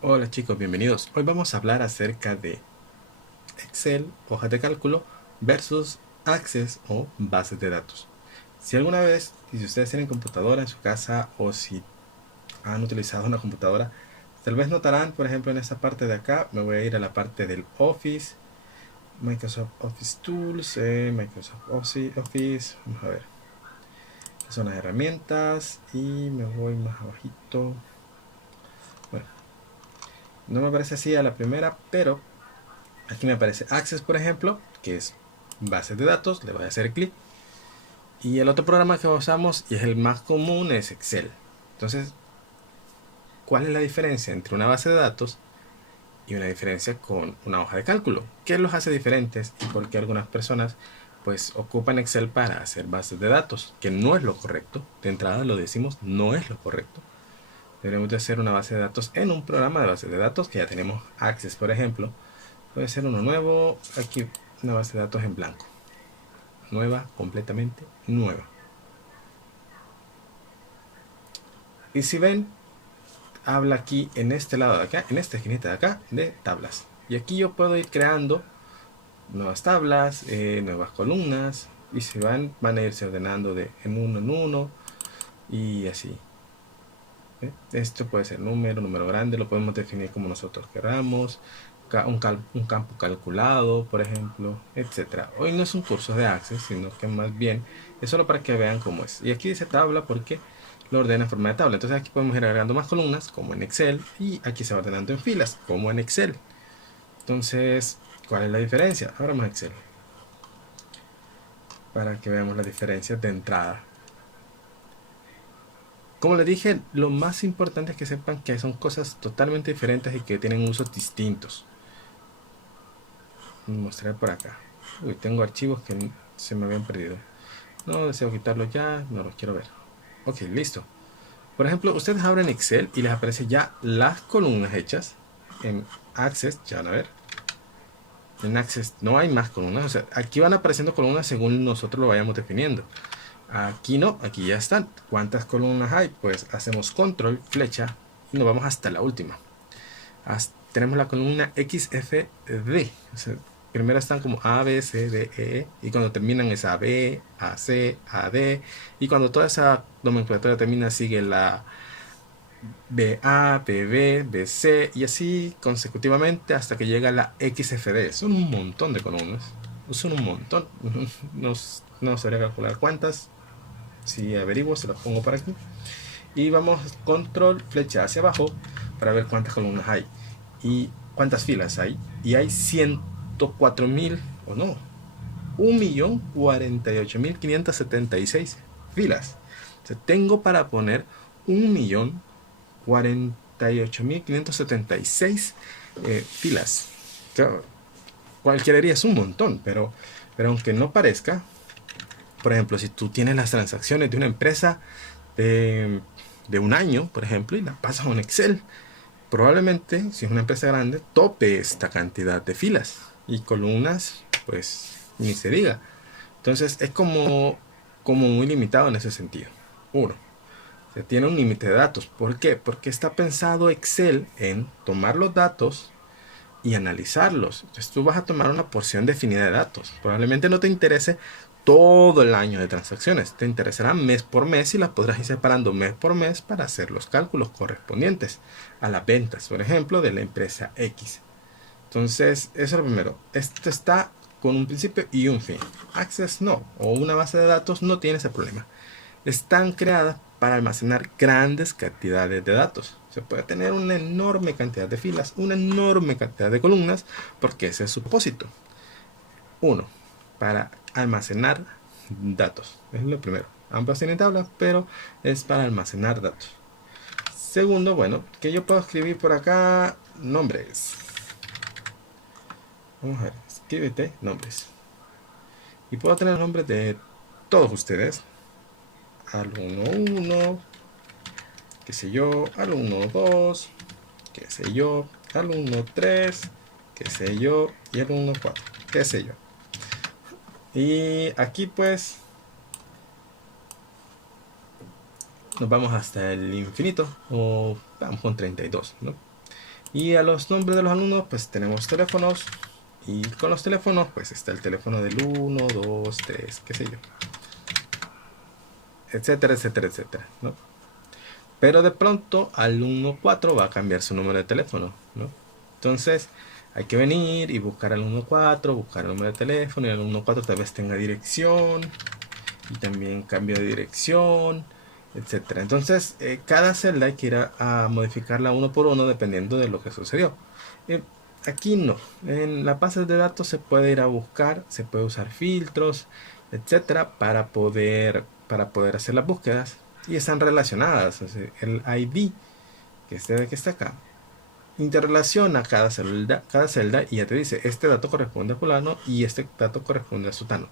Hola chicos, bienvenidos. Hoy vamos a hablar acerca de Excel, hojas de cálculo versus Access o bases de datos. Si alguna vez, y si ustedes tienen computadora en su casa o si han utilizado una computadora, tal vez notarán, por ejemplo, en esta parte de acá, me voy a ir a la parte del Office, Microsoft Office Tools, Microsoft Office, vamos a ver, qué son las herramientas y me voy más abajito. Bueno, no me parece así a la primera, pero aquí me aparece Access, por ejemplo, que es bases de datos. Le voy a hacer clic. Y el otro programa que usamos, y es el más común, es Excel. Entonces, ¿cuál es la diferencia entre una base de datos y una diferencia con una hoja de cálculo? ¿Qué los hace diferentes y por qué algunas personas pues ocupan Excel para hacer bases de datos? Que no es lo correcto. De entrada lo decimos, no es lo correcto. Deberíamos de hacer una base de datos en un programa de base de datos que ya tenemos Access, por ejemplo. Puede ser uno nuevo. Aquí una base de datos en blanco. Nueva, completamente nueva. Y si ven, habla aquí en este lado de acá, en esta esquinita de acá, de tablas. Y aquí yo puedo ir creando nuevas tablas, nuevas columnas, y se van a irse ordenando de en uno, y así. Esto puede ser número grande, lo podemos definir como nosotros queramos, un campo calculado, por ejemplo, etcétera. Hoy no es un curso de Access, sino que más bien es solo para que vean cómo es. Y aquí dice tabla porque lo ordena en forma de tabla. Entonces aquí podemos ir agregando más columnas, como en Excel, y aquí se va ordenando en filas, como en Excel. Entonces, ¿cuál es la diferencia? Abramos Excel para que veamos las diferencias de entrada. Como les dije, lo más importante es que sepan que son cosas totalmente diferentes y que tienen usos distintos. Mostrar por acá. Uy, tengo archivos que se me habían perdido. No deseo quitarlos ya, no los quiero ver. Ok, listo. Por ejemplo, ustedes abren Excel y les aparece ya las columnas hechas. En Access, ya van a ver. En Access no hay más columnas. O sea, aquí van apareciendo columnas según nosotros lo vayamos definiendo. Aquí no, aquí ya están. ¿Cuántas columnas hay? Pues hacemos control, flecha y nos vamos hasta la última. Tenemos la columna XFD. O sea, primero están como A, B, C, D, E. Y cuando terminan es A, B, A, C, A, D. Y cuando toda esa nomenclatura termina, sigue la BA, BB, BC. Y así consecutivamente hasta que llega la XFD. Son un montón de columnas. Son un montón. No sabría calcular cuántas. Si averiguo, se las pongo por aquí. Y vamos control flecha hacia abajo para ver cuántas columnas hay y cuántas filas hay. Y hay 104.000 o no, 1.048.576 filas. O sea, tengo para poner 1.048.576 filas. O sea, cualquiera diría es un montón, pero aunque no parezca, por ejemplo, si tú tienes las transacciones de una empresa de, de un año, por ejemplo, y la pasas a un Excel, probablemente, si es una empresa grande, tope esta cantidad de filas y columnas, pues ni se diga. Entonces es como muy limitado en ese sentido. Uno, se tiene un límite de datos. ¿Por qué? Porque está pensado Excel en tomar los datos y analizarlos. Entonces tú vas a tomar una porción definida de datos. Probablemente no te interese todo el año de transacciones. Te interesará mes por mes y las podrás ir separando mes por mes para hacer los cálculos correspondientes a las ventas, por ejemplo, de la empresa X. Entonces, eso es lo primero. Esto está con un principio y un fin. Access no, o una base de datos no tiene ese problema. Están creadas para almacenar grandes cantidades de datos. Se puede tener una enorme cantidad de filas, una enorme cantidad de columnas, porque ese es su propósito. Uno, para almacenar datos. Es lo primero. Ambas tienen tablas, pero es para almacenar datos. Segundo, bueno, que yo puedo escribir por acá nombres. Vamos a ver, escríbete nombres. Y puedo tener nombres de todos ustedes. Alumno 1, qué sé yo, alumno 2, qué sé yo, alumno 3, qué sé yo, y alumno 4, qué sé yo. Y aquí pues nos vamos hasta el infinito, o vamos con 32, ¿no? Y a los nombres de los alumnos, pues tenemos teléfonos. Y con los teléfonos, pues está el teléfono del 1, 2, 3, qué sé yo. Etcétera, etcétera, etcétera, ¿no? Pero de pronto al 1-4 va a cambiar su número de teléfono, ¿no? Entonces hay que venir y buscar al 1-4, buscar el número de teléfono, y al 1-4 tal vez tenga dirección y también cambio de dirección, etcétera. Entonces cada celda hay que ir a modificarla uno por uno dependiendo de lo que sucedió. Eh, Aquí no. En las bases de datos se puede ir a buscar, se puede usar filtros, etcétera, para poder hacer las búsquedas, y están relacionadas. O sea, el ID, que que está acá, interrelaciona cada celda y ya te dice, este dato corresponde a fulano y este dato corresponde a sutano.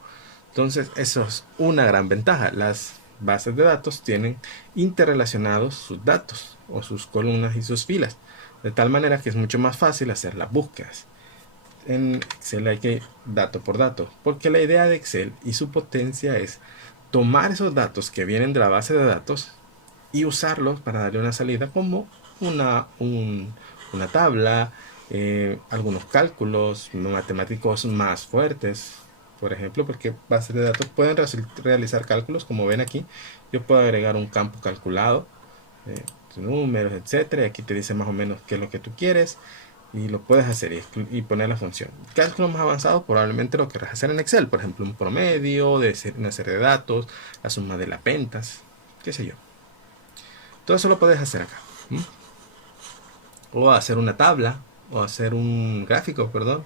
Entonces, eso es una gran ventaja. Las bases de datos tienen interrelacionados sus datos o sus columnas y sus filas, de tal manera que es mucho más fácil hacer las búsquedas. En Excel hay que ir dato por dato, porque la idea de Excel y su potencia es tomar esos datos que vienen de la base de datos y usarlos para darle una salida como una tabla, algunos cálculos matemáticos más fuertes, por ejemplo, porque bases de datos pueden realizar cálculos, como ven aquí. Yo puedo agregar un campo calculado, eh, números, etcétera, y aquí te dice más o menos qué es lo que tú quieres y lo puedes hacer y poner la función. Cálculos más avanzados probablemente lo querrás hacer en Excel, por ejemplo, un promedio de una serie de datos, la suma de las ventas, qué sé yo. Todo eso lo puedes hacer acá. ¿Mm? O hacer una tabla, o hacer un gráfico, perdón.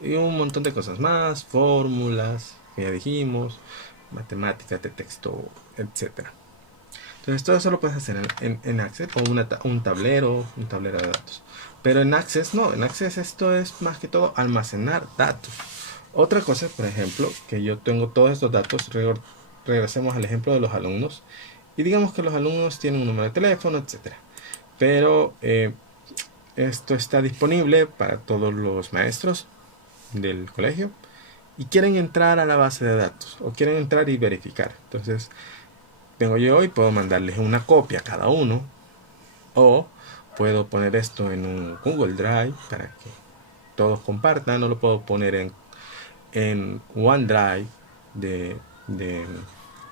Y un montón de cosas más, fórmulas, que ya dijimos, matemáticas de texto, etcétera. Entonces todo eso lo puedes hacer en Access, o un tablero de datos. Pero en Access no, en Access esto es más que todo almacenar datos. Otra cosa, por ejemplo, que yo tengo todos estos datos, regresemos al ejemplo de los alumnos, y digamos que los alumnos tienen un número de teléfono, etcétera. Pero esto está disponible para todos los maestros del colegio y quieren entrar a la base de datos o quieren entrar y verificar. Entonces vengo yo y puedo mandarles una copia a cada uno, o puedo poner esto en un Google Drive para que todos compartan. No lo puedo poner en OneDrive de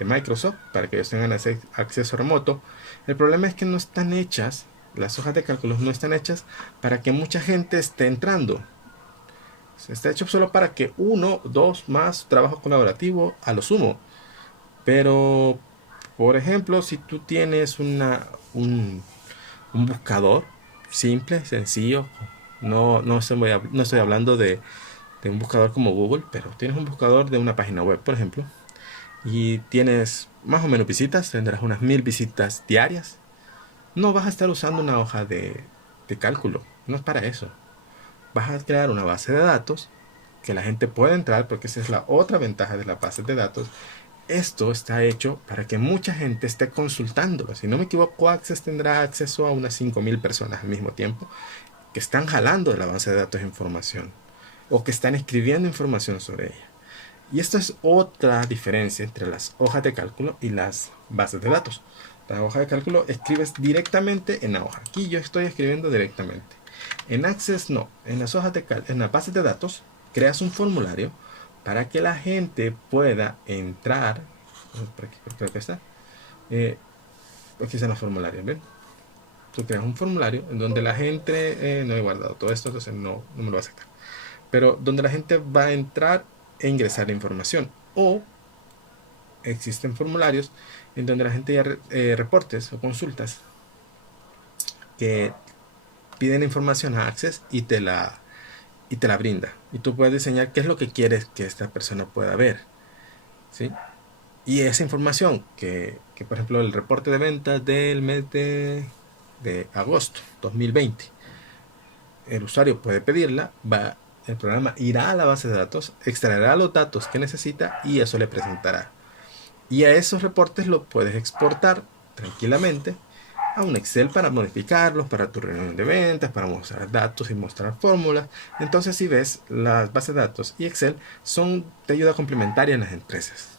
Microsoft para que ellos tengan acceso remoto. El problema es que no están hechas, las hojas de cálculos no están hechas para que mucha gente esté entrando. Está hecho solo para que uno, dos más trabajo colaborativo a lo sumo. Pero, por ejemplo, si tú tienes un buscador simple, sencillo, no estoy hablando de un buscador como Google, pero tienes un buscador de una página web, por ejemplo, y tienes más o menos visitas, tendrás unas 1000 visitas diarias. No vas a estar usando una hoja de cálculo, no es para eso. Vas a crear una base de datos que la gente pueda entrar, porque esa es la otra ventaja de las bases de datos. Esto está hecho para que mucha gente esté consultándolo. Si no me equivoco, Access tendrá acceso a unas 5000 personas al mismo tiempo que están jalando de la base de datos información o que están escribiendo información sobre ella. Y esto es otra diferencia entre las hojas de cálculo y las bases de datos. La hoja de cálculo escribes directamente en la hoja. Aquí yo estoy escribiendo directamente. En Access no. En las bases de datos creas un formulario para que la gente pueda entrar. Por aquí, creo que está. Aquí están los formularios, ¿ven? Tú creas un formulario en donde la gente, no he guardado todo esto, entonces no me lo va a sacar, pero donde la gente va a entrar e ingresar la información. O existen formularios en donde la gente ya reportes o consultas que piden información a Access y te la brinda, y tú puedes diseñar qué es lo que quieres que esta persona pueda ver, ¿sí? Y esa información que por ejemplo el reporte de ventas del mes de agosto 2020, el usuario puede pedirla, el programa irá a la base de datos, extraerá los datos que necesita y eso le presentará. Y a esos reportes los puedes exportar tranquilamente a un Excel para modificarlos, para tu reunión de ventas, para mostrar datos y mostrar fórmulas. Entonces, si ves, las bases de datos y Excel son de ayuda complementaria en las empresas.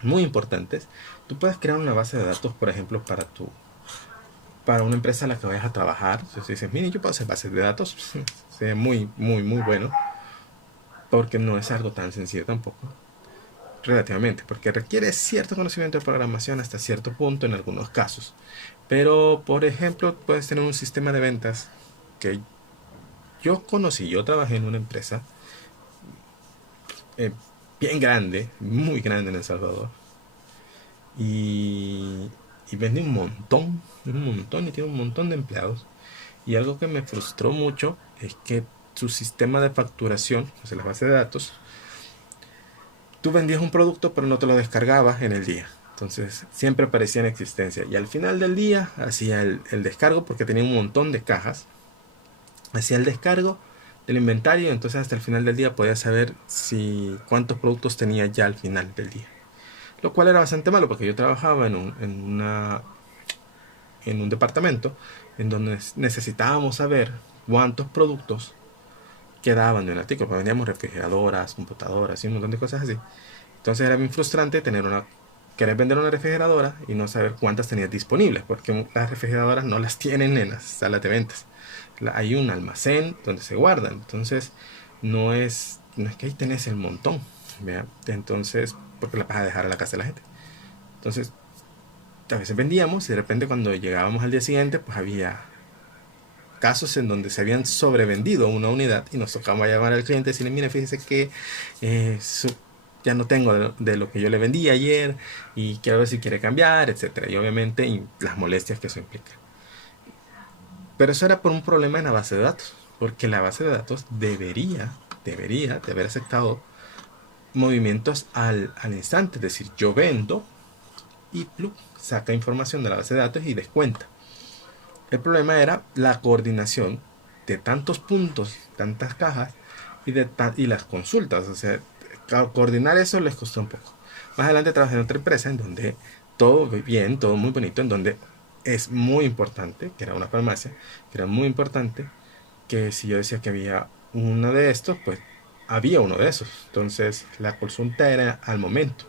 Muy importantes. Tú puedes crear una base de datos, por ejemplo, para una empresa a la que vayas a trabajar. Entonces dices, mire, yo puedo hacer bases de datos. Se muy, muy, muy bueno. Porque no es algo tan sencillo tampoco. Relativamente. Porque requiere cierto conocimiento de programación hasta cierto punto en algunos casos. Pero, por ejemplo, puedes tener un sistema de ventas que yo conocí. Yo trabajé en una empresa eh, bien grande, muy grande en El Salvador. Y, y vende un montón y tiene un montón de empleados. Y algo que me frustró mucho es que su sistema de facturación, o sea, la base de datos, tú vendías un producto pero no te lo descargabas en el día. Entonces siempre aparecía en existencia. Y al final del día hacía el descargo porque tenía un montón de cajas. Hacía el descargo del inventario. Entonces hasta el final del día podía saber si cuántos productos tenía ya al final del día. Lo cual era bastante malo porque yo trabajaba en un departamento en donde necesitábamos saber cuántos productos quedaban de un artículo. Pues vendíamos refrigeradoras, computadoras y un montón de cosas así. Entonces era bien frustrante querer vender una refrigeradora y no saber cuántas tenías disponibles, porque las refrigeradoras no las tienen en las salas de ventas. Hay un almacén donde se guardan. Entonces no es que ahí tenés el montón, ¿vea? Entonces, porque la vas a dejar a la casa de la gente. Entonces, a veces vendíamos y de repente cuando llegábamos al día siguiente, pues había casos en donde se habían sobrevendido una unidad y nos tocaba llamar al cliente y decirle, mire, fíjese que ya no tengo de lo que yo le vendí ayer y quiero ver si quiere cambiar, etcétera. Y obviamente las molestias que eso implica. Pero eso era por un problema en la base de datos, porque la base de datos debería de haber aceptado movimientos al instante. Es decir, yo vendo y pluk, saca información de la base de datos y descuenta. El problema era la coordinación de tantos puntos, tantas cajas y las consultas. O sea, coordinar eso les costó un poco. Más adelante trabajé en otra empresa en donde todo bien, todo muy bonito, en donde es muy importante, que era una farmacia, que era muy importante, que si yo decía que había uno de estos, pues había uno de esos. Entonces la consulta era al momento.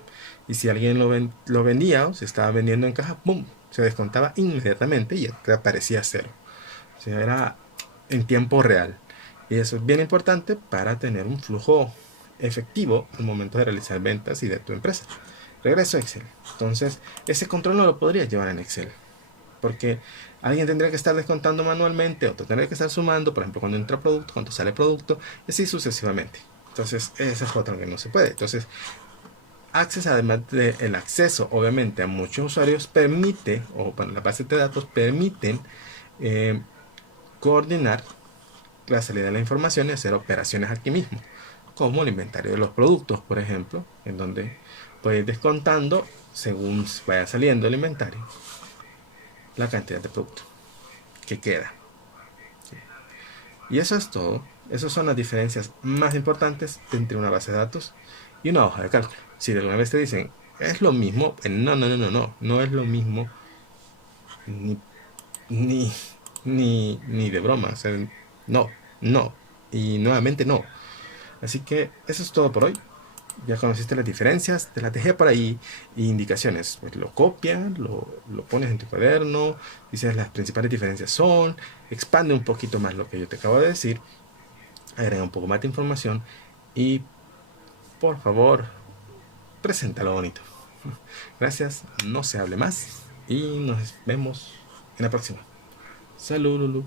Y si alguien lo vendía o se estaba vendiendo en caja, ¡pum! Se descontaba inmediatamente y te aparecía cero. O sea, era en tiempo real. Y eso es bien importante para tener un flujo efectivo al momento de realizar ventas y de tu empresa. Regreso a Excel. Entonces, ese control no lo podrías llevar en Excel. Porque alguien tendría que estar descontando manualmente, otro tendría que estar sumando, por ejemplo, cuando entra producto, cuando sale producto, y así sucesivamente. Entonces, esa es otra que no se puede. Entonces, Access, además del acceso, obviamente, a muchos usuarios, permite, o bueno, las bases de datos permiten eh, coordinar la salida de la información y hacer operaciones aquí mismo, como el inventario de los productos, por ejemplo, en donde puedes ir descontando según vaya saliendo el inventario la cantidad de producto que queda. Y eso es todo. Esas son las diferencias más importantes entre una base de datos y una hoja de cálculo. Si de alguna vez te dicen, es lo mismo, no es lo mismo ni, ni, ni de broma. O sea, no, no. Y nuevamente no. Así que eso es todo por hoy. Ya conociste las diferencias, te las dejé por ahí, indicaciones. Pues lo copias, lo pones en tu cuaderno, dices las principales diferencias son, expande un poquito más lo que yo te acabo de decir, agrega un poco más de información y por favor, preséntalo bonito. Gracias, no se hable más y nos vemos en la próxima. Salud, Lulu.